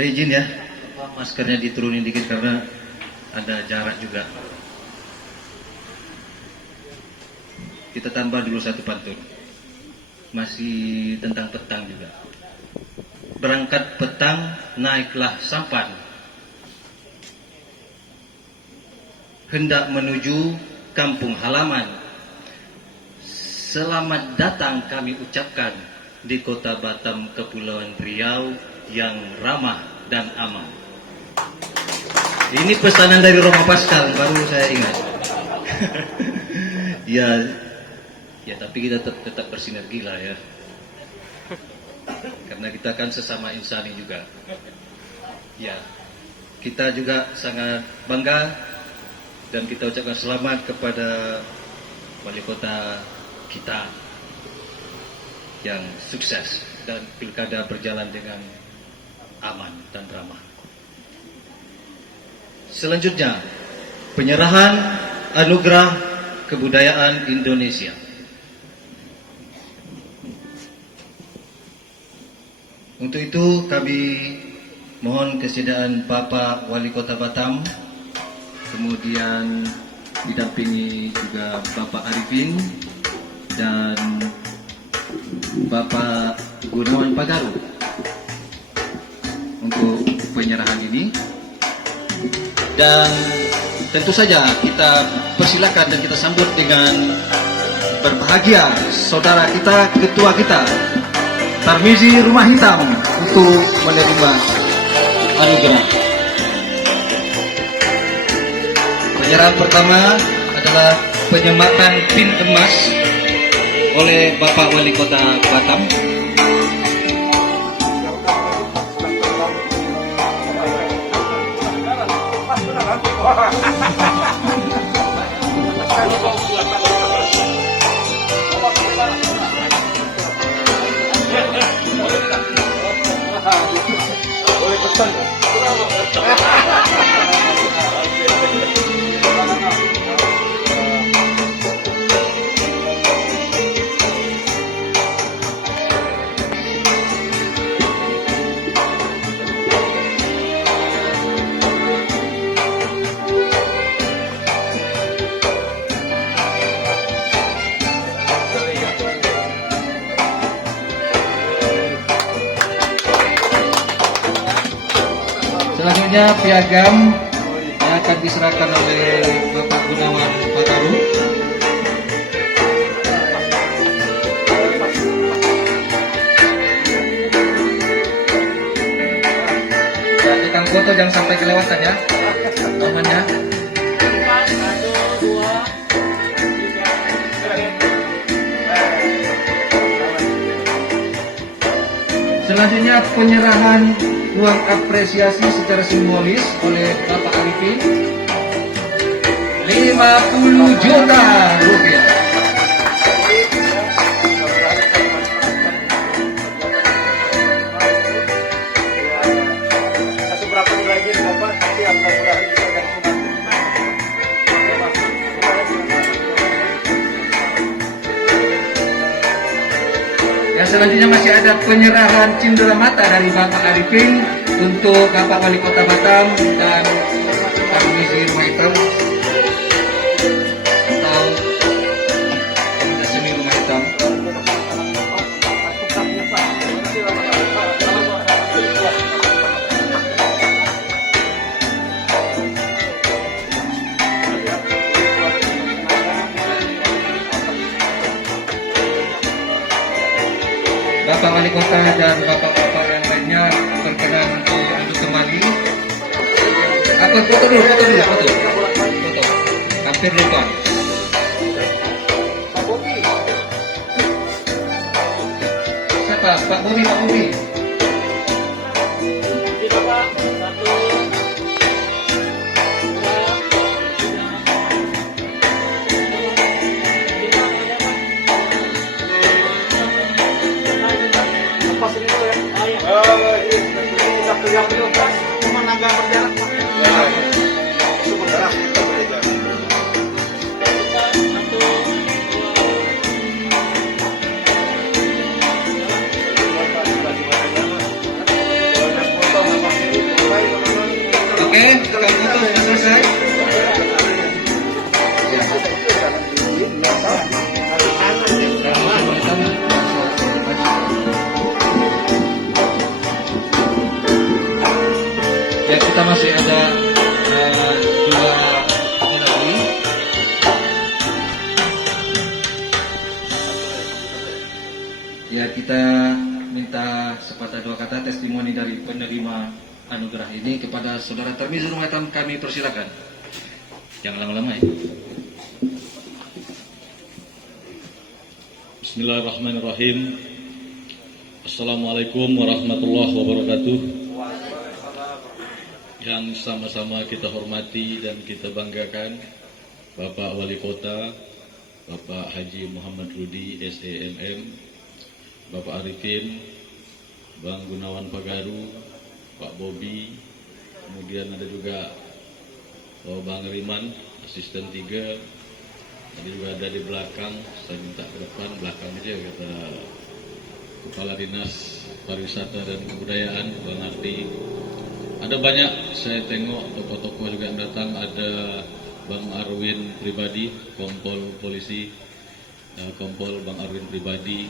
Saya izin ya, maskernya diturunin dikit karena ada jarak juga. Kita tambah dulu satu pantun. Masih tentang petang juga. Berangkat petang, naiklah sampan. Hendak menuju kampung halaman. Selamat datang kami ucapkan di kota Batam, Kepulauan Riau yang ramah dan aman. Ini pesanan dari Roma Pascal, baru saya ingat. ya tapi kita tetap bersinergi lah ya. Karena kita kan sesama insani juga. Ya, kita juga sangat bangga dan kita ucapkan selamat kepada wali kota kita yang sukses dan pilkada berjalan dengan aman dan ramah. Selanjutnya, penyerahan anugerah kebudayaan Indonesia. Untuk itu kami mohon kesediaan Bapak Wali Kota Batam, kemudian didampingi juga Bapak Arifin dan Bapak Gunawan Pagaru untuk penyerahan ini. Dan tentu saja kita persilakan dan kita sambut dengan berbahagia saudara kita, ketua kita Tarmizi Rumah Hitam untuk menerima anugerah. Penyerahan pertama adalah penyematan pin emas oleh Bapak Wali Kota Batam. Selanjutnya piagam yang akan diserahkan oleh Bapak Gunawan Pagaru. Ya, tukang foto jangan sampai kelewatan ya, momennya. Selanjutnya penyerahan uang apresiasi secara simbolis oleh Bapak Arifin 50 juta rupiah. Berapa lagi Bapak? Nanti mudah-mudahan bisa yang selanjutnya masih ada penyerahan cindera mata dari Bapak Arifin untuk Bapak Wali Kota Batam dan Tarmizi Rumah Hitam atau Komite Seni Rumah Hitam. Bapak Wali Kota dan Bapak-Bapak yang lainnya berkenan untuk duduk kembali. Aku foto dulu. Hampir depan. Siapa? Pak Bobi. yang prioritas pemenangkan berjalan sementara kita berjalan. testimoni dari penerima anugerah ini. Kepada Saudara Tarmizi Rumaitam kami persilakan. Jangan lama-lama ya. Bismillahirrahmanirrahim. Assalamualaikum warahmatullahi wabarakatuh. Yang sama-sama kita hormati dan kita banggakan, Bapak Wali Kota, Bapak Haji Muhammad Rudi SEMM, Bapak Arifin, Bang Gunawan Pagaru, Pak Bobi, kemudian ada juga Bang Riman, asisten 3. Tadi juga ada di belakang, saya minta ke depan, belakang aja kata Kepala Dinas Pariwisata dan Kebudayaan, Bang Ardi. Ada banyak, saya tengok tokoh-tokoh juga yang datang, ada Bang Arwin Pribadi, Kompol Polisi, Kompol Bang Arwin Pribadi,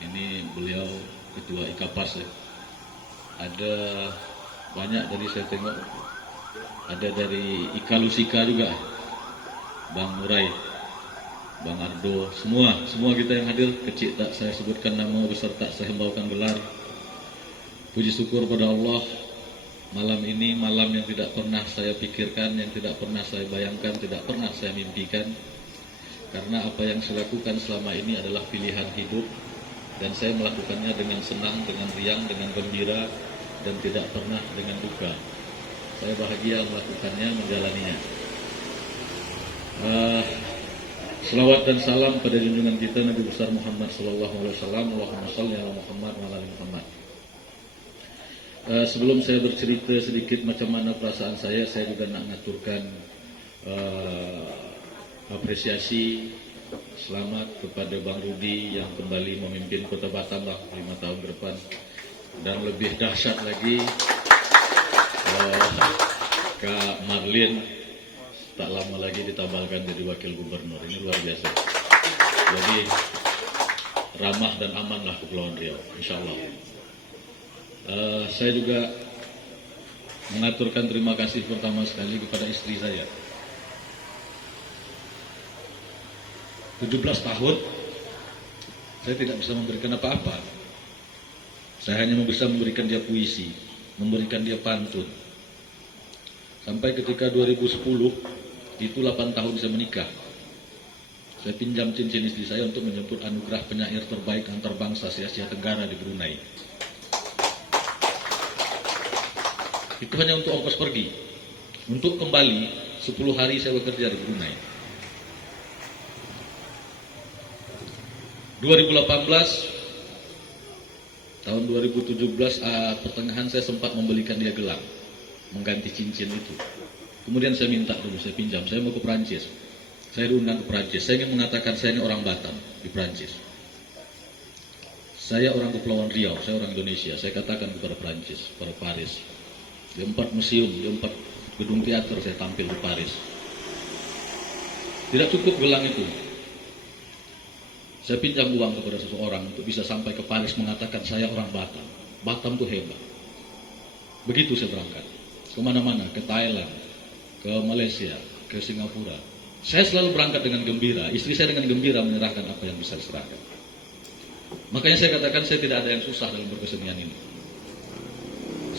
ini beliau Ketua IKAPAS ya. Ada banyak dari saya tengok, ada dari Ikalusika juga, Bang Murai, Bang Ardo, semua kita yang hadir, kecil tak saya sebutkan nama, besar tak saya hembaukan gelar. Puji syukur pada Allah, malam ini malam yang tidak pernah saya pikirkan, yang tidak pernah saya bayangkan, tidak pernah saya mimpikan. Karena apa yang saya lakukan selama ini adalah pilihan hidup, dan saya melakukannya dengan senang, dengan riang, dengan gembira, dan tidak pernah dengan duka. Saya bahagia melakukannya, menjalaninya. Selawat dan salam pada junjungan kita Nabi besar Muhammad sallallahu alaihi wasallam. Allahumma shalli ala Muhammad wa ala ali Muhammad. Sebelum saya bercerita sedikit macam mana perasaan saya juga nak mengaturkan apresiasi selamat kepada Bang Rudi yang kembali memimpin Kota Batam 5 tahun ke depan, dan lebih dahsyat lagi Kak Marlin tak lama lagi ditabalkan jadi wakil gubernur. Ini luar biasa. Jadi ramah dan amanlah Kepulauan Riau, insya Allah. Saya juga mengaturkan terima kasih pertama sekali kepada istri saya. 17 tahun saya tidak bisa memberikan apa-apa. Saya hanya bisa memberikan dia puisi, memberikan dia pantun. Sampai ketika 2010 itu 8 tahun saya menikah, saya pinjam cincin istri saya untuk menjemput anugerah penyair terbaik antar bangsa se-Asia Tenggara di Brunei. Itu hanya untuk ongkos pergi. Untuk kembali 10 hari saya bekerja di Brunei. 2018 tahun 2017 pertengahan saya sempat membelikan dia gelang mengganti cincin itu. Kemudian saya minta dulu, saya pinjam, saya mau ke Perancis. Saya diundang ke Perancis. Saya ingin mengatakan saya ini orang Batam di Perancis. Saya orang Kepulauan Riau, saya orang Indonesia. Saya katakan kepada Perancis, kepada Paris. Di 4 museum, di 4 gedung teater saya tampil di Paris. Tidak cukup gelang itu. Saya pinjam uang kepada seseorang untuk bisa sampai ke Paris mengatakan saya orang Batam. Batam itu hebat. Begitu saya berangkat. Kemana-mana, ke Thailand, ke Malaysia, ke Singapura. Saya selalu berangkat dengan gembira. Istri saya dengan gembira menyerahkan apa yang bisa diserahkan. Makanya saya katakan saya tidak ada yang susah dalam berkesenian ini.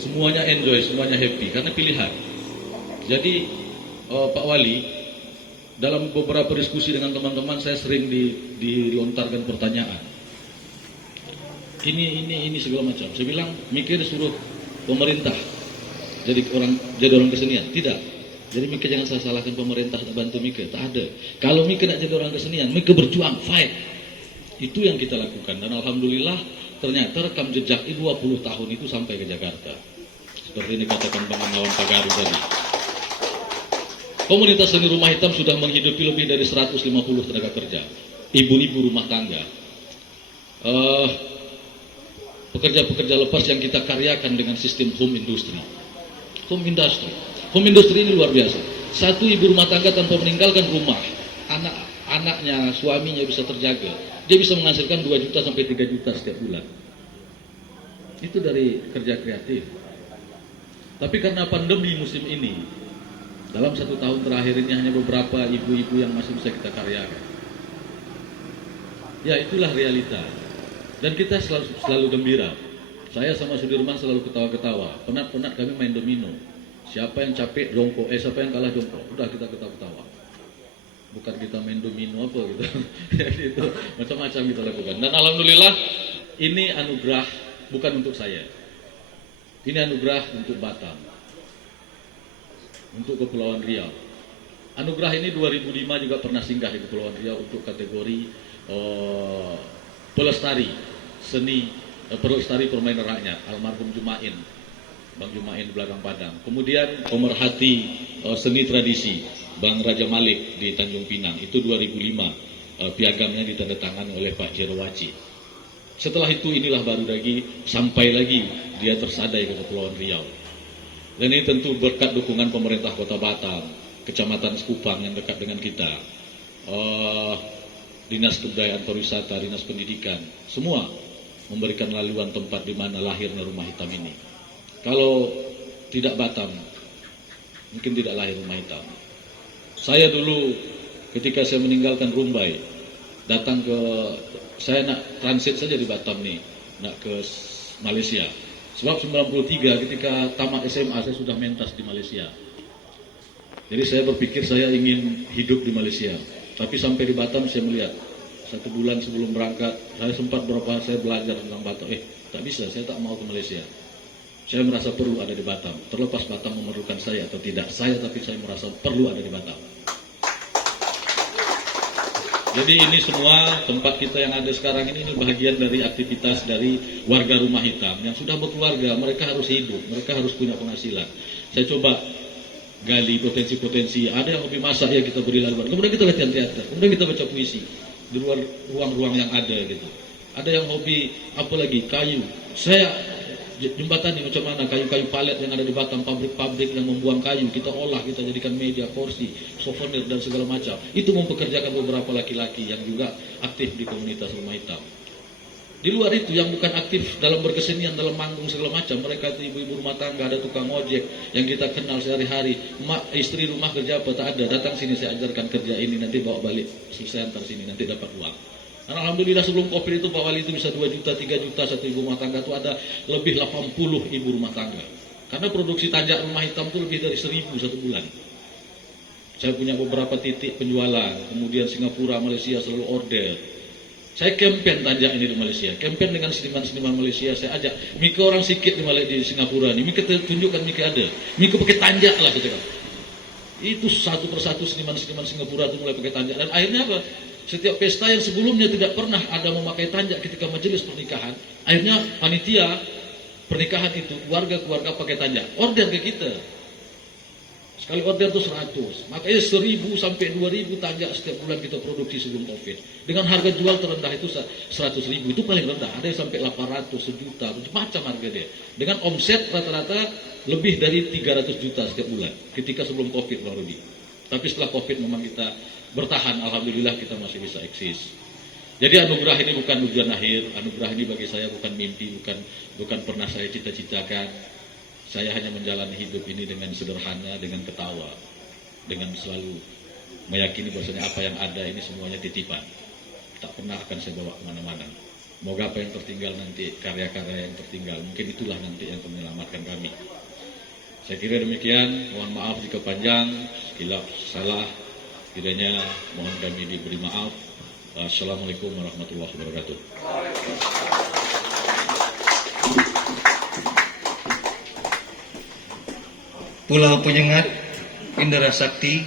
Semuanya enjoy, semuanya happy, karena pilihan. Jadi Pak Wali, dalam beberapa diskusi dengan teman-teman saya sering dilontarkan pertanyaan. Ini segala macam. Saya bilang, mikir disuruh pemerintah jadi orang kesenian. Tidak. Jadi Mika jangan saya salahkan pemerintah tak bantu Mika, tak ada. Kalau Mika nak jadi orang kesenian, Mika berjuang, fight. Itu yang kita lakukan, dan alhamdulillah ternyata rekam jejak 20 tahun itu sampai ke Jakarta. Seperti ini katakan Bang Gunawan Pagaru tadi. Komunitas seni rumah hitam sudah menghidupi lebih dari 150 tenaga kerja, ibu-ibu rumah tangga, pekerja-pekerja lepas yang kita karyakan dengan sistem home industry. Home industry ini luar biasa. Satu ibu rumah tangga tanpa meninggalkan rumah, anaknya, suaminya bisa terjaga. Dia bisa menghasilkan 2 juta sampai 3 juta setiap bulan. Itu dari kerja kreatif. Tapi karena pandemi musim ini, dalam 1 tahun terakhir ini hanya beberapa ibu-ibu yang masih bisa kita karyakan. Ya, itulah realita. Dan kita selalu gembira. Saya sama Sudirman selalu ketawa-ketawa. Penat-penat kami main domino. Siapa yang capek jongkok, siapa yang kalah jongkok. Udah kita ketawa-ketawa. Bukan kita main domino apa gitu. Ya gitu. Macam-macam kita lakukan. Dan alhamdulillah ini anugerah bukan untuk saya. Ini anugerah untuk Batam. Untuk Kepulauan Riau. Anugerah ini 2005 juga pernah singgah di Kepulauan Riau untuk kategori pelestari seni pelestari permainan rakyat, almarhum Jumain, Bang Jumain di belakang Padang. Kemudian pemerhati seni tradisi, Bang Raja Malik di Tanjung Pinang, itu 2005 piagamnya ditandatangani oleh Pak Jerowaci. Setelah itu inilah baru lagi sampai lagi dia tersadai ke Kepulauan Riau. Dan ini tentu berkat dukungan pemerintah Kota Batam, Kecamatan Sekupang yang dekat dengan kita, Dinas Kebudayaan Pariwisata, Dinas Pendidikan, semua memberikan laluan tempat di mana lahirnya Rumah Hitam ini. Kalau tidak Batam, mungkin tidak lahir Rumah Hitam. Saya dulu ketika saya meninggalkan Rumbai, saya nak transit saja di Batam nih, nak ke Malaysia. Sebab 93 ketika tamat SMA saya sudah mentas di Malaysia. Jadi saya berpikir saya ingin hidup di Malaysia. Tapi sampai di Batam saya melihat 1 bulan sebelum berangkat, saya sempat saya belajar tentang Batam. Tak bisa, saya tak mau ke Malaysia. Saya merasa perlu ada di Batam. Terlepas Batam memerlukan saya atau tidak, tapi saya merasa perlu ada di Batam. Jadi ini semua tempat kita yang ada sekarang ini bahagian dari aktivitas dari warga Rumah Hitam yang sudah berkeluarga. Mereka harus hidup, mereka harus punya penghasilan. Saya coba gali potensi-potensi. Ada yang hobi masak, ya kita beri laluan. Kemudian kita latihan teater, kemudian kita baca puisi di luar ruang-ruang yang ada gitu. Ada yang hobi apalagi kayu. Saya jembatan ini macam mana kayu-kayu palet yang ada di Batam, pabrik-pabrik yang membuang kayu kita olah, kita jadikan meja, kursi, souvenir dan segala macam. Itu mempekerjakan beberapa laki-laki yang juga aktif di komunitas Rumah Hitam. Di luar itu yang bukan aktif dalam berkesenian, dalam manggung segala macam, mereka itu ibu-ibu rumah tangga, ada tukang ojek yang kita kenal sehari-hari. Istri rumah kerja apa tak ada, datang sini saya ajarkan kerja ini, nanti bawa balik, selesai antar sini, nanti dapat uang. Dan alhamdulillah sebelum Covid itu Pak Wali itu bisa 2 juta, 3 juta satu ibu rumah tangga, itu ada lebih 80 ibu rumah tangga. Karena produksi tanjak Rumah Hitam itu lebih dari 1.000 satu bulan. Saya punya beberapa titik penjualan, kemudian Singapura, Malaysia selalu order. Saya campaign tanjak ini di Malaysia, campaign dengan seniman-seniman Malaysia. Saya ajak, Mika orang sikit di Singapura ini, Mika tunjukkan Mika ada, Mika pakai tanjak lah saya cakap. Itu satu persatu seniman-seniman Singapura itu mulai pakai tanjak. Dan akhirnya apa? Setiap pesta yang sebelumnya tidak pernah ada memakai tanjak ketika majelis pernikahan, akhirnya panitia pernikahan itu keluarga-keluarga pakai tanjak, order ke kita. Sekali order itu 100, makanya 1.000 sampai 2.000 tanjak setiap bulan kita produksi sebelum Covid. Dengan harga jual terendah itu 100.000, itu paling rendah. Ada yang sampai 800, 1 juta, macam harga dia. Dengan omset rata-rata lebih dari 300 juta setiap bulan, ketika sebelum Covid kurang lebih. Tapi setelah Covid memang kita bertahan, alhamdulillah kita masih bisa eksis. Jadi anugerah ini bukan tujuan akhir, anugerah ini bagi saya bukan mimpi, bukan pernah saya cita-citakan. Saya hanya menjalani hidup ini dengan sederhana, dengan ketawa, dengan selalu meyakini bahwasanya apa yang ada ini semuanya titipan. Tak pernah akan saya bawa kemana-mana. Moga apa yang tertinggal nanti, karya-karya yang tertinggal, mungkin itulah nanti yang menyelamatkan kami. Saya kira demikian, mohon maaf jika panjang, sekilap salah, kiranya mohon kami diberi maaf. Assalamualaikum warahmatullahi wabarakatuh. Pulau Penyengat, Indra Sakti,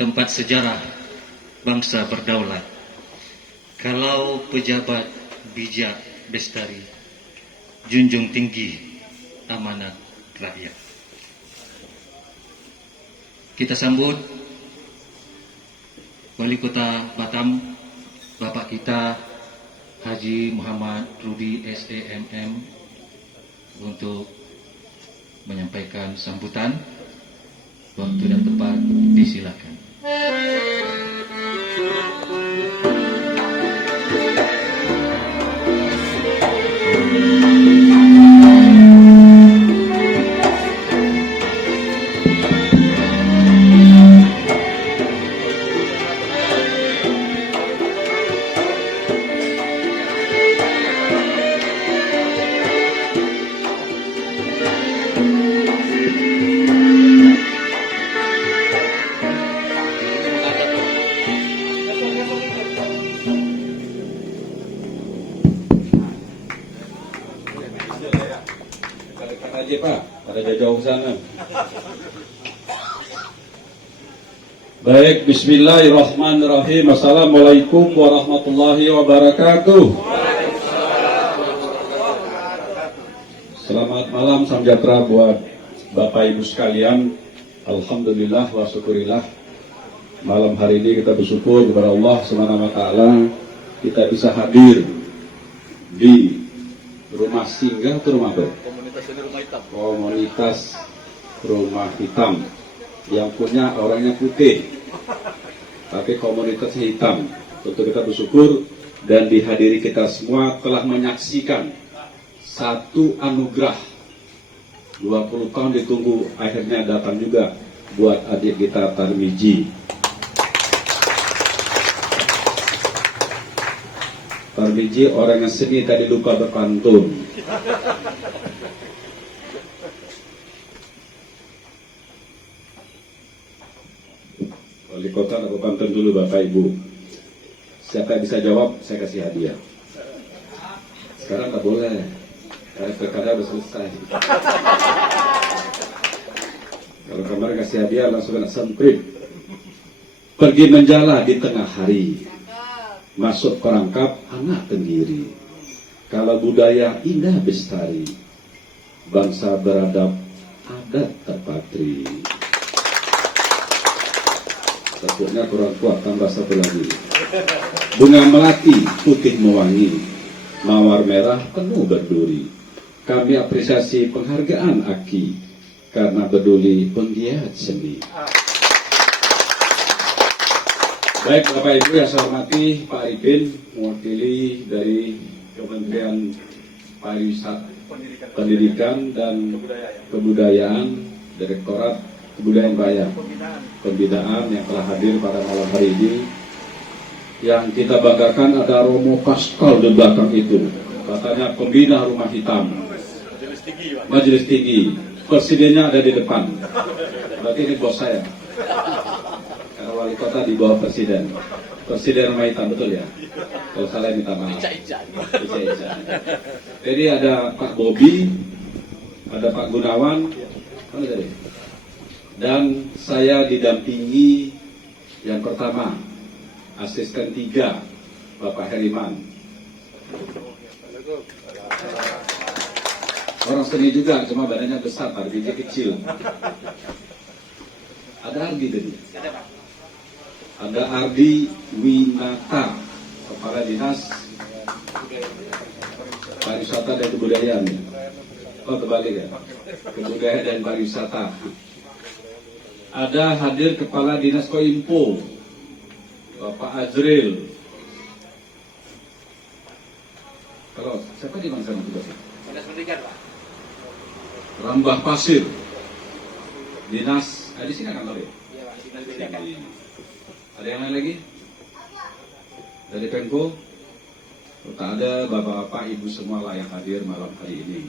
tempat sejarah bangsa berdaulat. Kalau pejabat bijak bestari, junjung tinggi amanat rakyat. Kita sambut Wali Kota Batam, Bapak kita Haji Muhammad Rudi SEMM untuk menyampaikan sambutan. Waktu dan tempat disilakan. jauh sana. Baik, bismillahirrahmanirrahim. Assalamualaikum warahmatullahi wabarakatuh. Selamat malam, salam sejahtera buat Bapak Ibu sekalian. Alhamdulillah wa syukurillah. Malam hari ini kita bersyukur kepada Allah Subhanahu wa taala kita bisa hadir di rumah singgah atau rumah apa? Komunitas rumah hitam yang punya orangnya putih tapi komunitas hitam. Tentu kita bersyukur dan dihadiri kita semua telah menyaksikan satu anugerah 20 tahun ditunggu akhirnya datang juga buat adik kita Tarmiji. Tarmiji orang yang seni tadi lupa berpantun. Wali kota nak berpantun dulu Bapak Ibu. Siapa yang bisa jawab saya kasih hadiah. Sekarang tak boleh. Karena pilkada sudah selesai. Kalau kemarin kasih hadiah langsung kena semprit. Pergi menjala di tengah hari. Masuk perangkap anak tenggiri. Kalau budaya indah bestari, bangsa beradab adat terpatri. Tepuknya kurang kuat, tambah satu lagi. Bunga melati putih mewangi, mawar merah penuh berduri. Kami apresiasi penghargaan Aki karena peduli penggiat seni. Baik Bapak Ibu yang saya hormati, Pak Arifin mewakili dari Kementerian Pariwisata, Pendidikan dan Kebudayaan, Direktorat Kebudayaan Bayan, Pembinaan yang telah hadir pada malam hari ini. Yang kita banggakan ada Romo Pascal di belakang itu, katanya pembina rumah hitam, Majelis Tinggi, presidennya ada di depan, berarti ini bos saya. Wali kota di bawah presiden rumah hitam, betul ya? Kalau salah minta maaf. Ica. Jadi ada Pak Bobi, ada Pak Gunawan, dan saya didampingi yang pertama asisten 3 Bapak Heriman. Orang seni juga, cuma badannya besar, Pak biji kecil. Ada Ardi tadi. Ada Ardi Winata, Kepala Dinas Pariwisata dan Kebudayaan. Oh, kebalik ya, Kebudayaan dan Pariwisata. Ada hadir Kepala Dinas Koimpo, Bapak Azril. Kalau siapa di mana tugasnya? Dinas Pendidikan, Pak. Rambah Pasir, Dinas. Di sini kantor ya? Iya, Pak. Dinas Pendidikan. Ada yang lain lagi? Dari Pemko? Tak ada, Bapak-Bapak, Ibu semua lah yang hadir malam hari ini.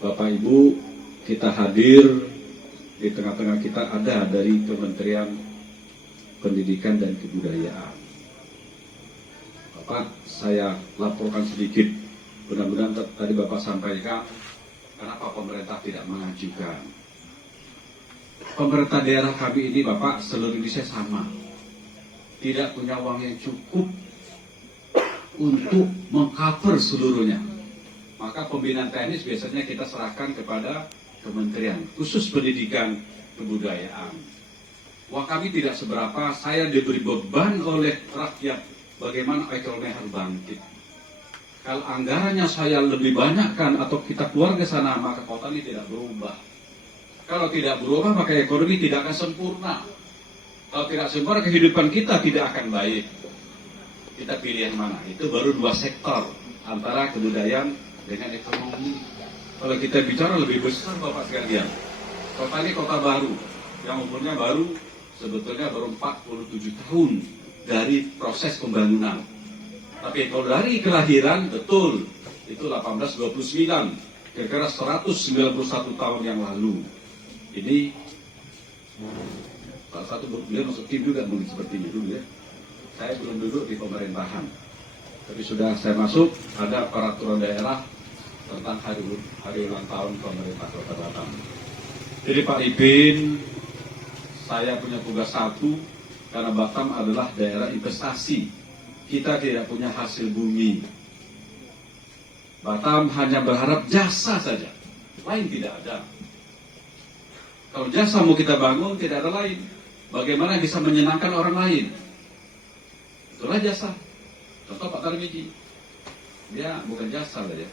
Bapak Ibu, kita hadir di tengah-tengah kita ada dari Kementerian Pendidikan dan Kebudayaan. Bapak, saya laporkan sedikit. Mudah-mudahan tadi Bapak sampaikan kenapa pemerintah tidak mengajukan. Pemerintah daerah kami ini, Bapak, seluruh Indonesia sama. Tidak punya uang yang cukup untuk mengcover seluruhnya. Maka pembinaan teknis biasanya kita serahkan kepada kementerian, khusus pendidikan kebudayaan. Uang kami tidak seberapa, saya diberi beban oleh rakyat bagaimana ekonomi harus bangkit. Kalau anggarannya saya lebih banyak kan atau kita keluar ke sana, maka kota ini tidak berubah. Kalau tidak berubah maka ekonomi tidak akan sempurna. Kalau tidak sempurna, kehidupan kita tidak akan baik. Kita pilih yang mana? Itu baru 2 sektor antara kebudayaan dengan ekonomi. Kalau kita bicara lebih besar, Bapak sekalian, kota ini kota baru, yang umurnya baru sebetulnya baru 47 tahun dari proses pembangunan. Tapi kalau dari kelahiran, betul, itu 1829, kira-kira 191 tahun yang lalu. Ini salah satu beliau masuk tim juga mungkin seperti ini dulu ya. Saya belum duduk di pemerintahan, tapi sudah saya masuk, ada peraturan daerah tentang hari ulang tahun pemerintah Kota Batam. Jadi Pak Ipin, saya punya tugas satu, karena Batam adalah daerah investasi. Kita tidak punya hasil bumi. Batam hanya berharap jasa saja, lain tidak ada. Kalau jasa mau kita bangun, tidak ada lain. Bagaimana bisa menyenangkan orang lain? Itulah jasa. Contoh Pak Tarmizi, dia bukan jasa saja.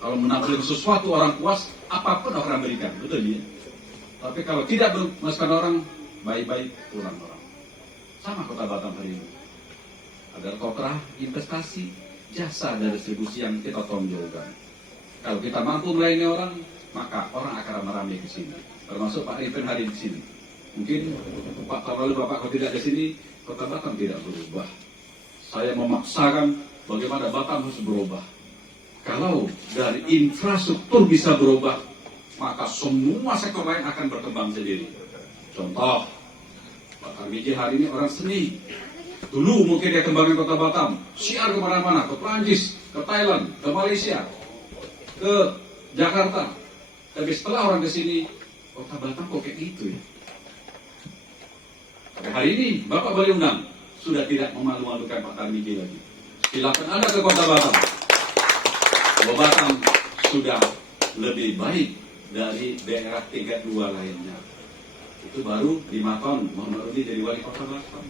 Kalau menampilkan sesuatu orang puas, apapun orang berikan, betul dia. Tapi kalau tidak memuaskan orang, baik-baik kurang orang. Sama Kota Batam hari ini. Ada koperah, investasi, jasa dan distribusi yang kita tonjolkan. Kalau kita mampu melayani orang, maka orang akan ramai ke sini. Termasuk Pak Rifin hari di sini. Mungkin 4 tahun lalu Bapak kalau tidak di sini, Kota Batam tidak berubah. Saya memaksakan bagaimana Batam harus berubah. Kalau dari infrastruktur bisa berubah, maka semua sektor lain akan berkembang sendiri. Contoh, Pak Tarmizi hari ini orang seni. Dulu mungkin dia kembangin Kota Batam, siar kemana-mana, ke Prancis, ke Thailand, ke Malaysia, ke Jakarta. Tapi setelah orang ke sini, Kota Batam kok kayak gitu ya? Tapi hari ini, Bapak boleh undang, sudah tidak memalu-malukan Pak Tarmizi lagi. Silakan Anda ke Kota Batam. Bahwa Batam sudah lebih baik dari daerah tingkat 2 lainnya. Itu baru 5 tahun Muhammad Rudi jadi wali kota Batam.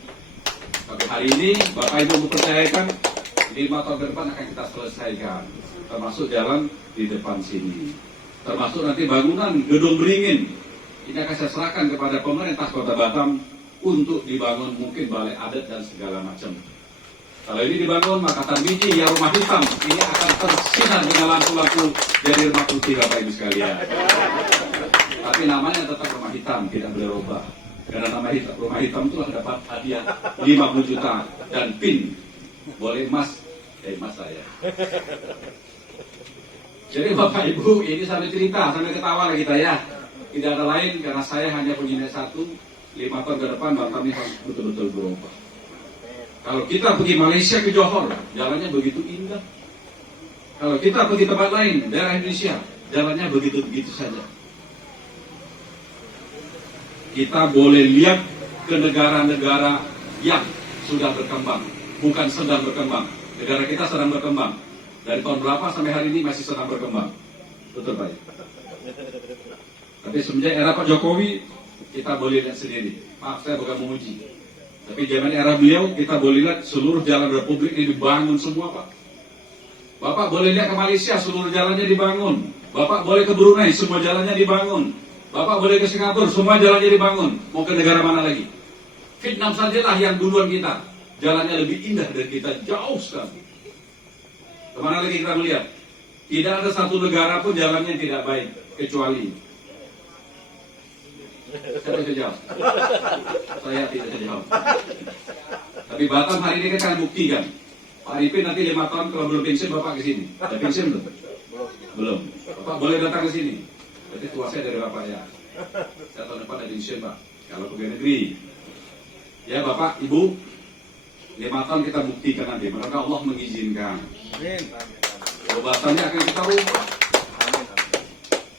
Tapi hari ini Bapak Ibu mempercayakan 5 tahun ke depan akan kita selesaikan. Termasuk jalan di depan sini. Termasuk nanti bangunan gedung beringin. Ini akan saya serahkan kepada pemerintah Kota Batam untuk dibangun mungkin balai adat dan segala macam. Kalau ini dibangun maka Tarmizi ya rumah hitam ini akan tersinar dengan lampu-lampu dari rumah putih Bapak Ibu sekalian. Tapi namanya tetap rumah hitam, tidak boleh rubah. Karena nama rumah hitam itulah dapat hadiah 50 juta dan pin boleh emas saya. Jadi Bapak Ibu ini sambil cerita, sambil ketawa lah kita ya. Tidak ada lain karena saya hanya punya niat satu, 5 tahun ke depan Batam ini harus betul-betul berubah. Kalau kita pergi Malaysia ke Johor, jalannya begitu indah. Kalau kita pergi tempat lain, daerah Indonesia, jalannya begitu-begitu saja. Kita boleh lihat ke negara-negara yang sudah berkembang, bukan sedang berkembang. Negara kita sedang berkembang. Dari tahun berapa sampai hari ini masih sedang berkembang. Betul Pak. Tapi semenjak era Pak Jokowi, kita boleh lihat sendiri. Maaf, saya bukan memuji. Tapi zaman era beliau, kita boleh lihat seluruh jalan Republik ini dibangun semua Pak. Bapak boleh lihat ke Malaysia, seluruh jalannya dibangun. Bapak boleh ke Brunei, semua jalannya dibangun. Bapak boleh ke Singapura, semua jalannya dibangun. Mau ke negara mana lagi? Vietnam sajalah yang duluan kita. Jalannya lebih indah dari kita, jauh sekali. Kemana lagi kita melihat? Tidak ada satu negara pun jalannya tidak baik, kecuali saya bisa jawab. Saya tidak bisa jawab. Tapi Batam hari ini kan buktikan. Pak Rifin nanti 5 tahun kalau belum pensiun Bapak ke sini. Ada pensiun belum? Belum. Bapak boleh datang ke sini. Berarti tua saya dari Bapak ya. Saya tahun depan ada pensiun Pak. Kalau pegawai negeri. Ya Bapak, Ibu, 5 tahun kita buktikan nanti. Maka Allah mengizinkan. Batamnya akan kita rubah.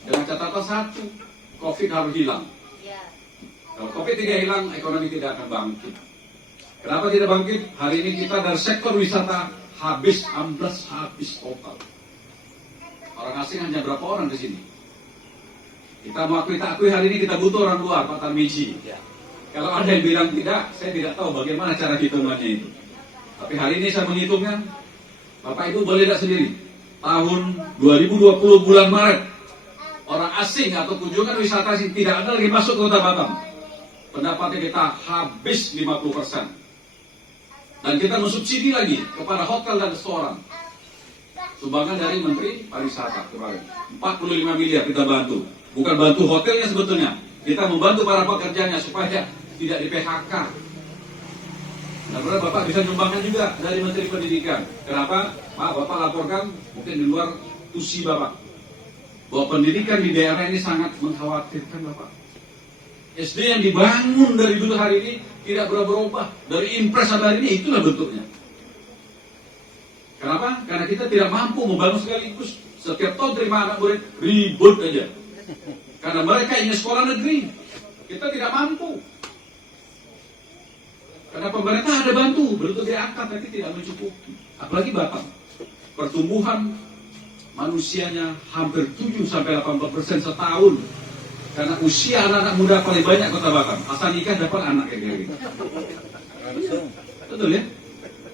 Dengan catatan satu, COVID harus hilang. Kalau COVID tidak hilang, ekonomi tidak akan bangkit. Kenapa tidak bangkit? Hari ini kita dari sektor wisata habis, amblas, habis total. Orang asing hanya berapa orang di sini? Kita mau akui tak akui hari ini kita butuh orang luar, Pak Tarmizi. Kalau ada yang bilang tidak, saya tidak tahu bagaimana cara hitungannya itu. Tapi hari ini saya menghitungnya, Bapak Ibu boleh lihat sendiri. Tahun 2020 bulan Maret, orang asing atau kunjungan wisata asing tidak ada lagi masuk ke Kota Batam. Pendapatnya kita habis 50%. Dan kita mensubsidi lagi kepada hotel dan restoran. Sumbangan dari Menteri Pariwisata kemarin. 45 miliar kita bantu. Bukan bantu hotelnya sebetulnya. Kita membantu para pekerjanya supaya tidak di PHK. Nah, Bapak bisa nyumbangkan juga dari Menteri Pendidikan. Kenapa? Bapak laporkan mungkin di luar tusi Bapak. Bahwa pendidikan di daerah ini sangat mengkhawatirkan Bapak. SD yang dibangun dari dulu hari ini tidak berubah. Dari impres sampai hari ini itulah bentuknya. Kenapa? Karena kita tidak mampu membangun sekaligus. Setiap tahun terima anak murid ribut aja. Karena mereka ingin sekolah negeri. Kita tidak mampu. Karena pemerintah ada bantu, berbentuk diangkat, tapi tidak mencukupi. Apalagi Batam. Pertumbuhan manusianya hampir 7-18% setahun. Karena usia anak-anak muda paling banyak Kota Batam. Asal nikah dapat anak kayak gini. Betul ya?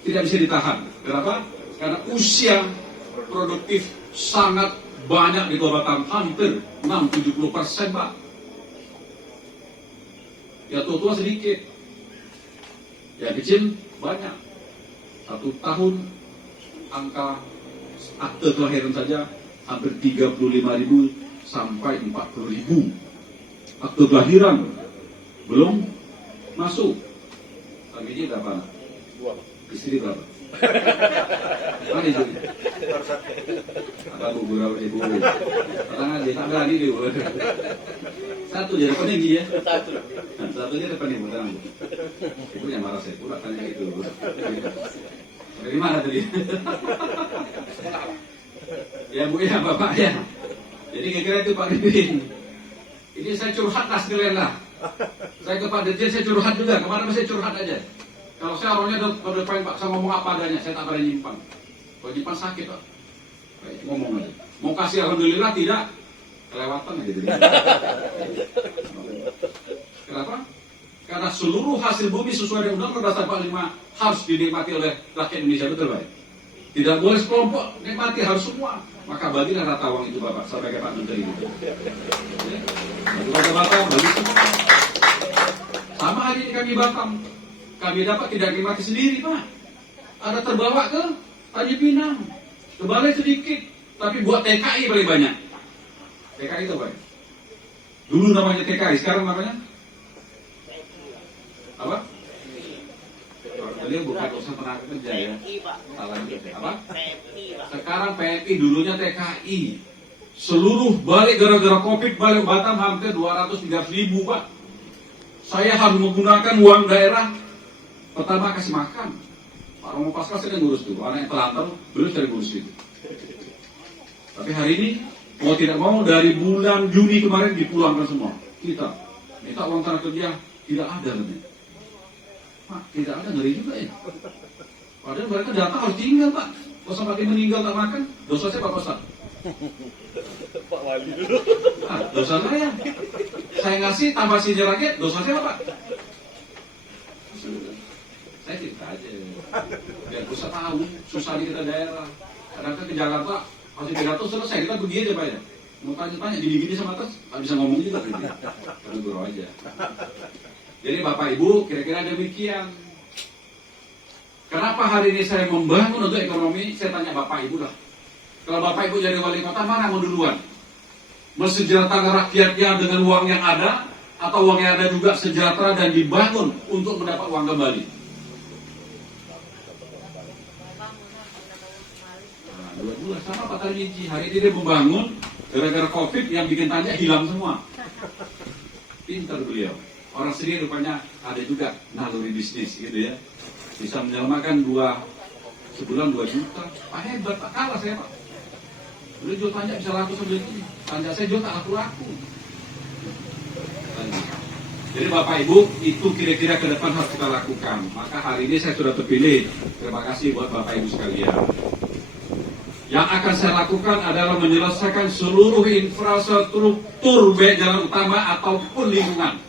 Tidak bisa ditahan. Kenapa? Karena usia produktif sangat banyak di Kota Batam. Hampir 6-70%, Pak. Ya tua-tua sedikit. Ya kecil banyak. 1 tahun angka akte kelahiran saja hampir 35.000 sampai 40.000. Akte kelahiran belum masuk. Bini berapa? 2. Istri berapa? Mana itu? Ada bu gurau ibu. Tangan dia tak berani dia. Satu jadi peninggi ya. Satu dia depan ibu tangan. Ibu yang marah saya pula tanya itu. Dari mana tadi? Ya bu ya bapak ya. Jadi kira-kira itu Pak Ripin. Ini saya curhat lah sekalian lah. Saya ke Pak Dirjen saya curhat juga. Kemarin saya curhat aja. Kalau saya orangnya udah depan Pak, saya ngomong apa adanya. Saya tak berani nyimpan. Kalau nyimpan sakit Pak. Baik, ngomong aja. Mau kasih alhamdulillah tidak. Kelewatan aja jadi. Kenapa? Karena seluruh hasil bumi sesuai dengan Undang-Undang Dasar 45 harus dinikmati oleh rakyat Indonesia, betul Pak? Tidak boleh sekelompok, nikmati harus semua. Maka bagilah rata uang itu Bapak, sampai ke Pak Menteri itu. Bagi warga Batam, bagi semua. Sama hari ini kami Batam, kami dapat tidak nikmati sendiri Pak. Ada terbawa ke Tanjung Pinang, ke Balai sedikit, tapi buat TKI paling banyak. TKI itu Pak. Dulu namanya TKI, sekarang namanya apa? Beliau bukan usaha tenaga kerja ya. Salah apa? Sekarang PMI, dulunya TKI. Seluruh balik gara-gara Covid balik Batam hampir 200-300 ribu Pak. Saya harus menggunakan uang daerah. Pertama kasih makan. Pak Romo Pascal saya ngurus tuh. Anak yang telantar beliau saya ngurus itu. Tapi hari ini mau tidak mau dari bulan Juni kemarin dipulangkan semua. Kita minta uang tenaga kerja tidak ada katanya. Pak, tidak ada, ngeri juga ya. Padahal mereka datang harus tinggal Pak. Kalau sampai meninggal tak makan, dosa saya Pak Ustaz. Pak Wali dulu. Nah, dosa saya. Saya ngasih tambah sini lagi, dosa saya Pak. Saya cerita aja. Biar pusat tahu, susah di kita daerah. Kadang-kadang ke Jakarta, masih 300 selesai, kita pergi aja Pak ya. Mau tanya-tanya, gini-gini sama atas, tak bisa ngomong juga. Karena guru aja. Jadi Bapak Ibu kira-kira demikian. Kenapa hari ini saya membangun untuk ekonomi? Saya tanya Bapak Ibu lah. Kalau Bapak Ibu jadi wali kota, mana mau duluan? Mensejahterakan rakyatnya dengan uang yang ada, atau uang yang ada juga sejahtera dan dibangun untuk mendapat uang kembali? Nah, dua-dua sama Pak Tarmizi. Hari ini dia membangun, gara-gara Covid yang bikin tanya hilang semua. Pintar beliau. Orang sendiri rupanya ada juga naluri bisnis gitu ya. Bisa menyelamatkan sebulan 2 juta. Pak hebat Pak, kalah saya Pak. Beliau jual tanja bisa laku sampai ini. Tanja saya jual tak laku-laku. Jadi Bapak Ibu, itu kira-kira ke depan harus kita lakukan. Maka hari ini saya sudah terpilih. Terima kasih buat Bapak Ibu sekalian. Yang akan saya lakukan adalah menyelesaikan seluruh infrastruktur baik jalan utama ataupun lingkungan.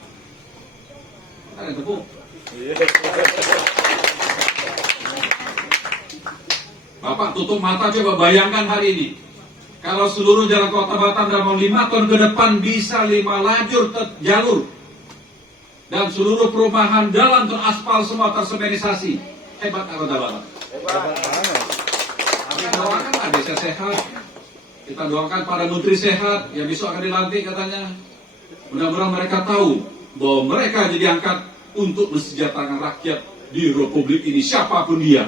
Ada tepuk. Bapak tutup mata coba bayangkan hari ini. Kalau seluruh jalan kota Batam dalam 5 tahun ke depan bisa 5 lajur jalur. Dan seluruh perumahan jalan teraspal semua tersemenisasi. Hebat kota Batam. Kita doakan Pak Desa sehat. Kita doakan para menteri sehat yang besok akan dilantik katanya. Mudah-mudahan mereka tahu bahwa mereka jadi angkat untuk mensejahterakan rakyat di Republik ini, siapapun dia.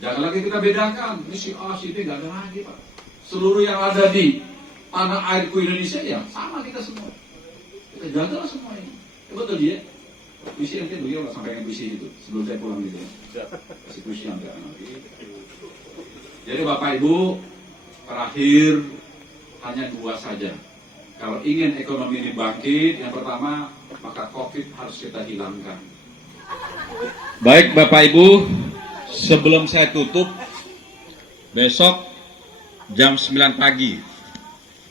Jangan lagi kita bedakan, ini si A, si B, nggak ada lagi Pak. Seluruh yang ada di tanah airku Indonesia ya sama kita semua. Kita jagalah semua ini. Betul dia. Puisi nanti beliau nggak sampaikan puisi itu sebelum saya pulang gitu ya. Kasih puisi yang nanti. Jadi Bapak Ibu, terakhir hanya 2 saja. Kalau ingin ekonomi ini bangkit, yang pertama maka COVID harus kita hilangkan. Baik Bapak Ibu, sebelum saya tutup, besok jam 9 pagi,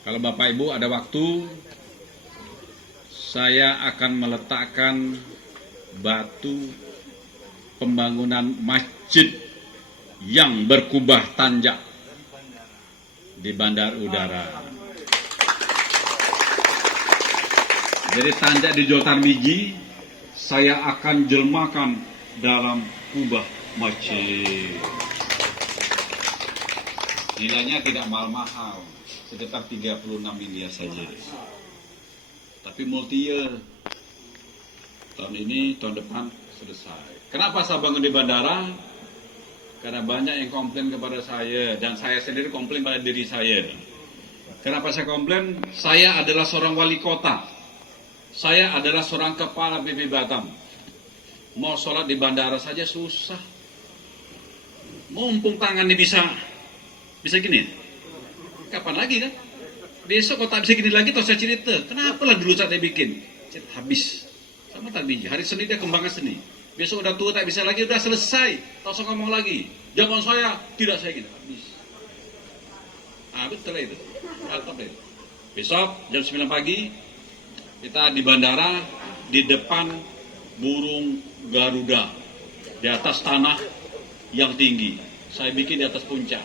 kalau Bapak Ibu ada waktu, saya akan meletakkan batu pembangunan masjid yang berkubah tanjak di Bandar Udara. Jadi tanjak di Jol Tarmizi saya akan jelmakan dalam kubah masjid. Nilainya tidak mahal-mahal, sekitar 36 miliar saja. Tapi multi-year. Tahun ini, tahun depan selesai. Kenapa saya bangun di bandara? Karena banyak yang komplain kepada saya, dan saya sendiri komplain pada diri saya. Kenapa saya komplain? Saya adalah seorang wali kota. Saya adalah seorang kepala BP Batam. Mau sholat di bandara saja susah. Mumpung tangannya bisa gini. Kapan lagi kan? Besok kalau tak bisa gini lagi, terus saya cerita. Kenapa lah dulu saya bikin? Habis. Sama tak biji. Hari Senin dia kembangkan seni. Besok udah tua tak bisa lagi, udah selesai. Tak usah ngomong lagi. Jangan saya, tidak saya gitu. Habis. Betul itu. Mantap itu. Besok jam 9 pagi kita di bandara, di depan burung Garuda, di atas tanah yang tinggi. Saya bikin di atas puncak.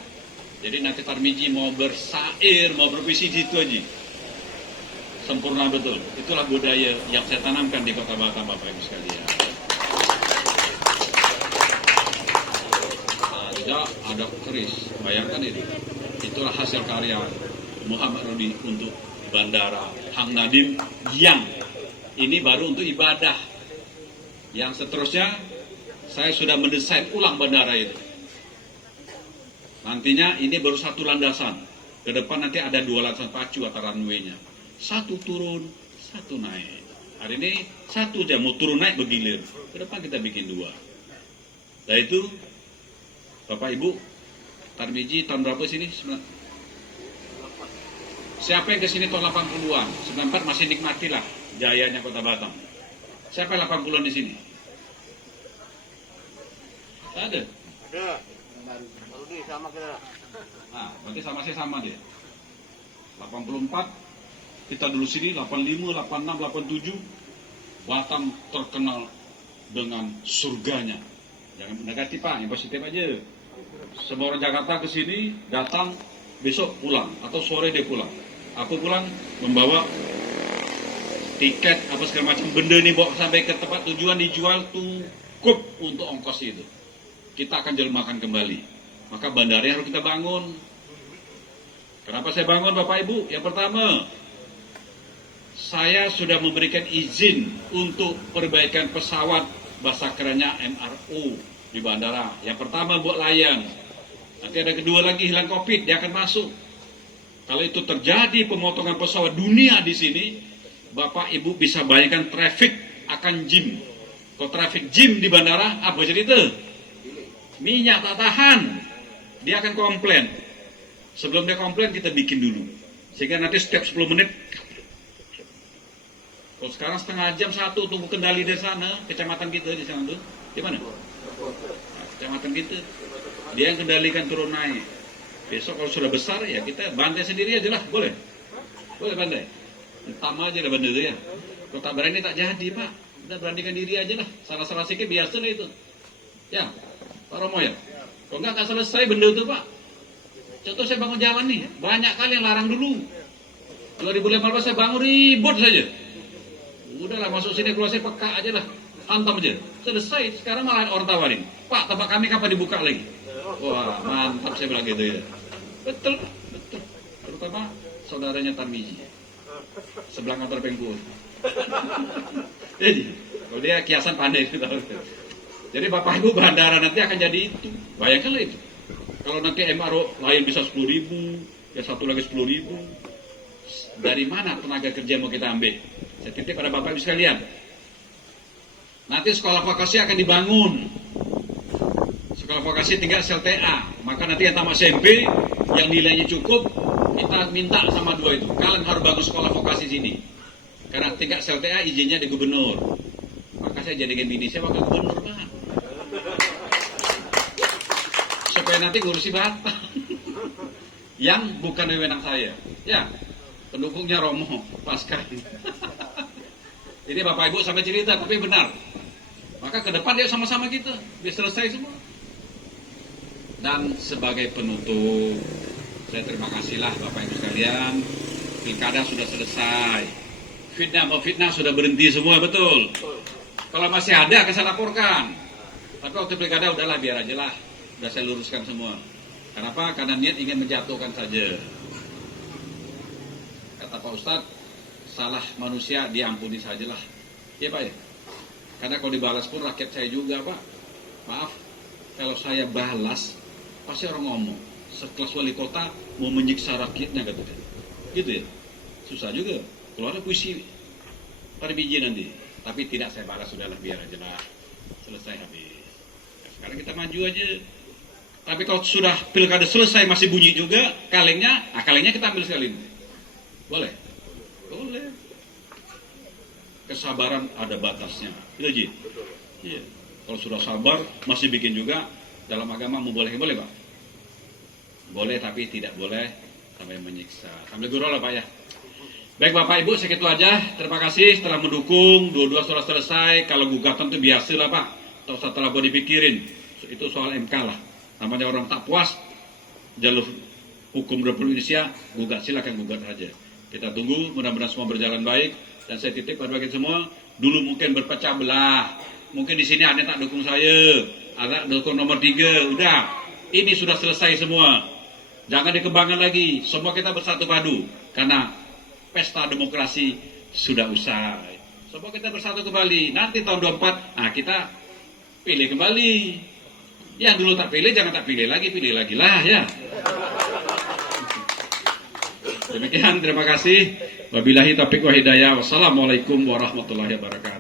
Jadi nanti Tarmizi mau bersair, mau berpuisi di situ aja. Sempurna betul. Itulah budaya yang saya tanamkan di Kota Batam, Bapak Ibu sekalian. Juga ada keris, bayangkan itu. Itulah hasil karya Muhammad Rudi untuk Bandara Hang Nadim, yang ini baru untuk ibadah. Yang seterusnya saya sudah mendesain ulang bandara itu. Nantinya ini baru satu landasan. Ke depan nanti ada 2 landasan pacu atau runway-nya. Satu turun, satu naik. Hari ini satu aja, mau turun naik bergilir. Ke depan kita bikin 2. Nah itu, Bapak Ibu, Tarmizi tahun berapa sini? Siapa yang kesini tahun 80-an? 94 masih nikmatilah jayanya Kota Batam. Siapa yang 80-an di sini? Ada? Ada. Rudi sama kita. Nah, berarti sama saya sama dia. 84, kita dulu sini, 85, 86, 87, Batam terkenal dengan surganya. Jangan negatif Pak, yang positif aja. Semua orang Jakarta ke sini, datang, besok pulang, atau sore dia pulang. Aku pulang membawa tiket apa segala macam benda ini, bawa sampai ke tempat tujuan, dijual cukup untuk ongkos itu. Kita akan jelmakan kembali. Maka bandara harus kita bangun. Kenapa saya bangun Bapak Ibu? Yang pertama, saya sudah memberikan izin untuk perbaikan pesawat, bahasa kerennya MRO di bandara. Yang pertama buat layang. Nanti ada kedua lagi hilang COVID, dia akan masuk. Kalau itu terjadi pemotongan pesawat dunia di sini, Bapak Ibu bisa bayangkan traffic akan jim. Kalau traffic jim di bandara, apa cerita? Minyak tak tahan. Dia akan komplain. Sebelum dia komplain, kita bikin dulu. Sehingga nanti setiap 10 menit. Kalau sekarang setengah jam satu tunggu kendali dari sana, kecamatan kita di sana tuh. Di mana? Nah, kecamatan kita. Dia yang kendalikan turun naik. Besok kalau sudah besar ya kita bantai sendiri aja lah, boleh? Boleh bantai? Utama aja lah bandar itu ya. Kalau tak berani tak jadi Pak. Kita beranikan diri aja lah. Salah-salah sikit biasa lah itu. Ya, Pak Romo ya. Kalau enggak selesai benda itu Pak. Contoh saya bangun jalan nih, banyak kali yang larang dulu. 2015 saya bangun ribut saja. Udahlah masuk sini keluar saya peka aja lah. Hantam aja. Selesai. Sekarang malah orang tawarin. Pak, tempat kami kapan dibuka lagi? Wah, mantap saya bilang gitu ya. Betul, betul. Terutama saudaranya Tarmizi. Sebelah kantor Pengkur. Jadi, kalau dia kiasan pandai. Jadi Bapak Ibu bandara nanti akan jadi itu. Bayangkanlah itu. Kalau nanti MRO lain bisa 10.000, ya satu lagi 10.000. Dari mana tenaga kerja mau kita ambil? Saya titip pada Bapak Ibu sekalian. Nanti sekolah vokasi akan dibangun. Sekolah vokasi tinggal SLTA. Maka nanti yang tamat SMP, yang nilainya cukup, kita minta sama dua itu, kalian harus bangun sekolah vokasi sini. Karena tingkat SLTA izinnya di gubernur. Maka saya jadikan bini saya wakil gubernur, Pak. Supaya nanti ngurusi Batam. Yang bukan wewenang saya. Ya, pendukungnya Romo, Pascal. Ini Bapak Ibu sampai cerita, tapi benar. Maka ke depan dia sama-sama kita, biar selesai semua. Dan sebagai penutup, saya terima kasihlah Bapak Ibu sekalian, pilkada sudah selesai. Fitnah sudah berhenti semua, betul. Kalau masih ada akan saya laporkan. Tapi waktu pilkada udahlah biar aja lah. Sudah saya luruskan semua. Kenapa? Karena niat ingin menjatuhkan saja. Kata Pak Ustadz, salah manusia diampuni sajalah. Iya Pak ya? Karena kalau dibalas pun rakyat saya juga Pak. Maaf, kalau saya balas, pasti orang ngomong, sekelas wali kota mau menyiksa rakyatnya katanya. Gitu ya? Susah juga. Keluar puisi pada biji nanti. Tapi tidak saya balas, sudahlah biar aja lah. Selesai habis. Nah, sekarang kita maju aja. Tapi kalau sudah pilkada selesai masih bunyi juga kalengnya, kalengnya kita ambil sekali. Boleh? Boleh. Kesabaran ada batasnya. Itu Ji? Iya. Kalau sudah sabar masih bikin juga, dalam agama boleh Pak? Boleh, tapi tidak boleh sampai menyiksa. Sambil guru lah Pak ya. Baik Bapak Ibu, segitu aja. Terima kasih telah mendukung. Dua-dua sudah selesai. Kalau gugatan itu biasa lah Pak. Tak usah terlalu dipikirin. Itu soal MK lah. Namanya orang tak puas jalur hukum Republik Indonesia, gugat, silakan gugat aja. Kita tunggu, mudah-mudahan semua berjalan baik. Dan saya titip pada bagi semua, dulu mungkin berpecah belah. Mungkin di sini ada yang tak dukung saya, ada dukung nomor 3, udah. Ini sudah selesai semua. Jangan dikembangkan lagi. Semua kita bersatu padu. Karena pesta demokrasi sudah usai. Semua kita bersatu kembali. Nanti tahun 24, kita pilih kembali. Yang dulu tak pilih, jangan tak pilih lagi lah ya. Demikian, terima kasih. Wabillahi taufiq wa hidayah. Wassalamualaikum warahmatullahi wabarakatuh.